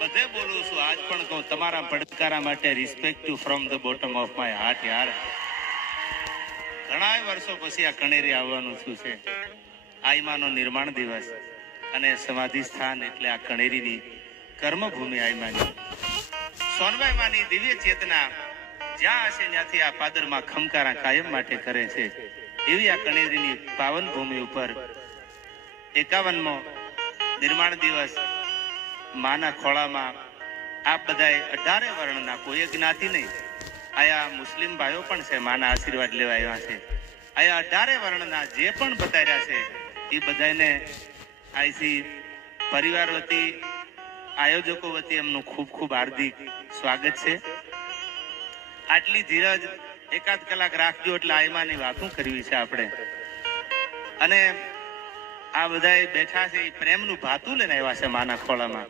બધે બોલું છું, આજ પણ કહું, તમારા પડકારા માટે respect from the bottom of my heart. યાર, ઘણા વર્ષો પછી આ કણેરી આવવાનું શું છે. આઈમાનો નિર્માણ દિવસ અને સમાધિ સ્થાન એટલે આ કણેરીની કર્મભૂમિ આઈમાની. સોનબાઈ માની દિવ્ય ચેતના જ્યાં હશે ત્યાંથી આ પાદરમાં ખમકારા કાયમ માટે કરે છે. એવી આ કણેરીની પાવન ભૂમિ ઉપર 51મો નિર્માણ દિવસ માના ખોળામાં આપ બધાએ 18 વર્ણના, કોઈ જ્ઞાતિ નહીં, આયા મુસ્લિમ ભાઈઓ પણ છે, માના આશીર્વાદ લેવા આવ્યા છે. આયા 18 વર્ણના જે પણ બતાવ્યા છે એ બધાને આઈસી પરિવાર વતી, આયોજકો વતી એમનું ખૂબ ખૂબ હાર્દિક સ્વાગત છે. આટલી ધીરજ એકાદ કલાક રાખજો એટલે આઈમાની વાતો કરવી છે આપણે. અને આ બધા બેઠા છે એ પ્રેમનું ભાતું લઈને આવ્યા છે માના ખોળામાં.